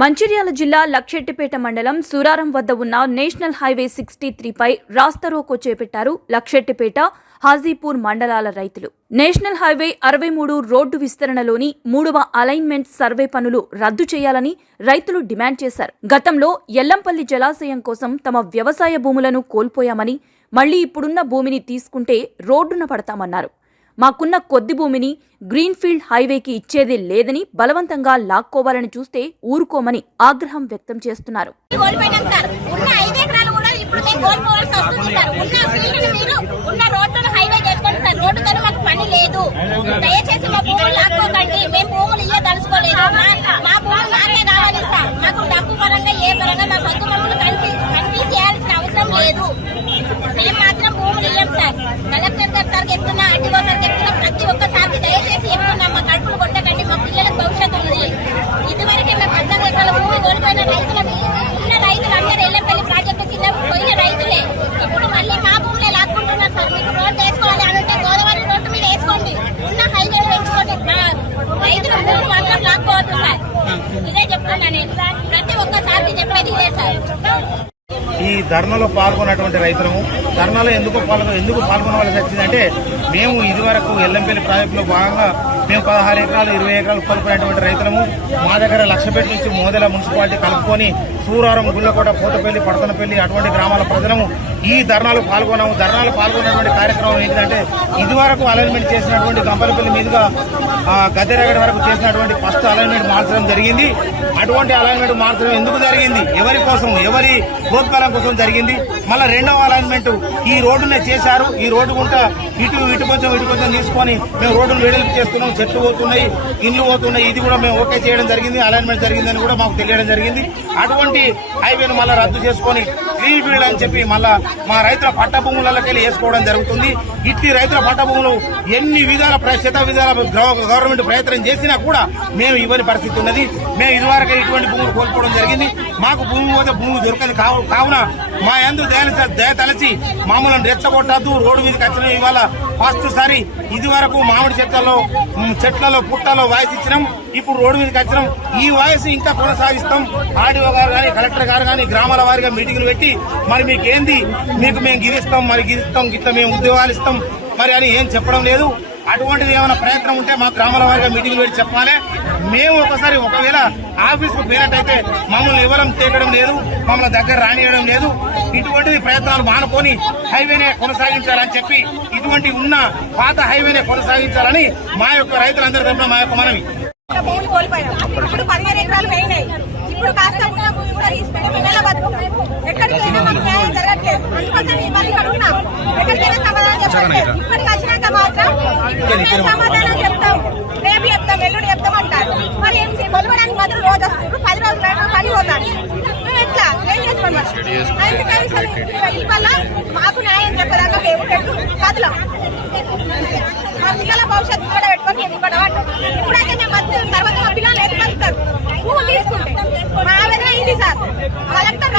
మంచిర్యాల జిల్లా లక్షెట్టిపేట మండలం సూరారం వద్ద ఉన్న నేషనల్ హైవే 63 పై రాస్తారోకో చేపట్టారు లక్షెట్టిపేట హాజీపూర్ మండలాల రైతులు. నేషనల్ హైవే 63 రోడ్డు విస్తరణలోని 3వ అలైన్మెంట్ సర్వే పనులు రద్దు చేయాలని రైతులు డిమాండ్ చేశారు. గతంలో ఎల్లంపల్లి జలాశయం కోసం తమ వ్యవసాయ భూములను కోల్పోయామని, మళ్లీ ఇప్పుడున్న భూమిని తీసుకుంటే రోడ్డున పడతామన్నారు. మాకున్న కొద్ది భూమిని గ్రీన్ఫీల్డ్ హైవేకి ఇచ్చేది లేదని బలవంతంగా లాక్కోవాలని చూస్తే ఊరుకోమని ఆగ్రహం వ్యక్తం చేస్తున్నారు. మేము మాత్రం భూములు ఇయ్యం సార్. కలెక్టర్ గారు సార్ చెప్తున్నా, ఆర్టీఓ సార్ చెప్తున్నా, ప్రతి ఒక్కసారికి దయచేసి చెప్తున్నా, మా కడుపులు కొట్టకండి, మా పిల్లలకు భవిష్యత్తు ఉంది. ఇదివరకే మేము 14 ఎకరాల భూమి కోల్పోయిన రైతులకి ఉన్న రైతులందరూ ఎల్లంపల్లి ప్రాజెక్టు కింద పోయిన రైతులే. ఇప్పుడు మళ్ళీ మా భూములే లాక్కుంటున్నారు సార్. మీకు రోడ్డు వేసుకోవాలి అని అంటే గోదావరి రోడ్డు మీద వేసుకోండి, ఉన్న హైవే పెంచుకోండి, రైతుల భూములు మాత్రం లాక్కోవద్దు సార్. ఇదే చెప్తున్నా నేను, ప్రతి ఒక్కసారికి చెప్పేది ఇదే సార్. ఈ ధర్నాలో పాల్గొన్నటువంటి రైతులము ధర్నాలో ఎందుకు పాల్గొనవలసి వచ్చిందంటే, మేము ఇదివరకు ఎల్లంపల్లి ప్రాజెక్టులో భాగంగా మేము 16 ఎకరాలు 20 ఎకరాలు కోల్పోయినటువంటి రైతులము. మా దగ్గర లక్షపేట నుంచి మోదెల మున్సిపాలిటీ కలుపుకొని సూరారం, గుళ్ళకోట, పోతపల్లి, పడతనపల్లి అటువంటి గ్రామాల ప్రజలము ఈ ధర్నాలు పాల్గొన్నాము. ధర్నాలు పాల్గొన్నటువంటి కార్యక్రమం ఏంటంటే, ఇదివరకు అలైన్మెంట్ చేసినటువంటి గంపలపల్లి మీదుగా గద్దెరగడ వరకు చేసినటువంటి ఫస్ట్ అలైన్మెంట్ మార్చడం జరిగింది. అటువంటి అలైన్మెంట్ మార్చడం ఎందుకు జరిగింది, ఎవరి కోసం, ఎవరి ప్రోత్కాలం కోసం జరిగింది. మళ్ళీ రెండవ అలైన్మెంట్ ఈ రోడ్డునే చేశారు. ఈ రోడ్డు గుంట ఇటు కొంచెం తీసుకొని మేము రోడ్డును వెడల్పు చేస్తున్నాం. చెట్లు పోతున్నాయి, ఇండ్లు పోతున్నాయి. ఇది కూడా మేము ఓకే చేయడం జరిగింది, అలైన్మెంట్ జరిగిందని కూడా మాకు తెలియడం జరిగింది. అటువంటి హైవేను మళ్ళీ రద్దు చేసుకొని గ్రీన్ ఫీల్డ్ అని చెప్పి మళ్ళా మా రైతుల పట్ట భూములకి వేసుకోవడం జరుగుతుంది. ఇట్టి రైతుల పట్ట భూములు ఎన్ని విధాల గవర్నమెంట్ ప్రయత్నం చేసినా కూడా మేము ఇవ్వని పరిస్థితి ఉన్నది. మేము ఇదివరకే ఇటువంటి భూములు కోల్పోవడం జరిగింది. మాకు భూమి పోతే భూమి దొరకదు. కావున మా యందు దయ తలచి మామూలను రెచ్చగొట్టద్దు. రోడ్డు మీదకి వచ్చిన ఇవాళ ఫస్ట్ సారి ఇదివరకు మామిడి చెట్లలో పుట్టలో వాయిస్ ఇచ్చినాం. ఇప్పుడు రోడ్డు మీదకి వచ్చినాం. ఈ వాయిస్ ఇంకా కొనసాగిస్తాం. ఆర్డీఓ గారు కానీ, కలెక్టర్ గారు కానీ గ్రామాల వారిగా మీటింగ్లు పెట్టి మరి మీకేంది, మీకు మేము గిరిస్తాం, మరి గిరిస్తాం, గిట్లా మేము ఉద్యోగాలు ఇస్తాం మరి అని ఏం చెప్పడం లేదు. అటువంటిది ఏమైనా ప్రయత్నం ఉంటే మా గ్రామాల వారిగా మీటింగ్లు పెట్టి చెప్పాలి. మేము ఒకవేళ ఆఫీస్కు పోయినట్టయితే మమ్మల్ని ఎవరం తేగడం లేదు, మమ్మల్ని దగ్గర రానియడం లేదు. ఇటువంటిది ప్రయత్నాలు మానుకొని హైవేనే కొనసాగించాలని చెప్పి, ఇటువంటి ఉన్న పాత హైవేనే కొనసాగించాలని మా యొక్క రైతులందరి తరఫున మా యొక్క మనవి. ఇప్పుడు 15 ఎకరాలు పోయినాయి. ఇప్పుడు కాస్త ఉన్న భూమి కూడా తీసుకుంటే పిల్లల బతుకు ఎక్కడికైనా మాకు న్యాయం జరగట్లేదు. అందుకోసం ఇబ్బంది పడుతున్నాం. ఎక్కడికైనా సమాధానం చెప్పండి. ఇప్పటికి వచ్చినాక మాత్రం సమాధానం చెప్తాం, రేపు చెప్తాం, ఎల్లుండి చెప్తాం అంటారు. మరి ఏం కొలవడానికి మాత్రం రోజు వస్తున్నారు, 10 రోజులు పని పోతారు. మేము ఎట్లా ఏం చేసుకోండి? అందుకని వల్ల మాకు న్యాయం చెప్పదాకా మేము కదలం. మా పిల్లల భవిష్యత్తు కూడా పెట్టుకొని ఇప్పుడైతే మేము తర్వాత మా పిల్లలు ఎత్తుకొస్తారు. భూమి తీసుకుంటే మా ఆవేదన ఇది సార్. కలెక్టర్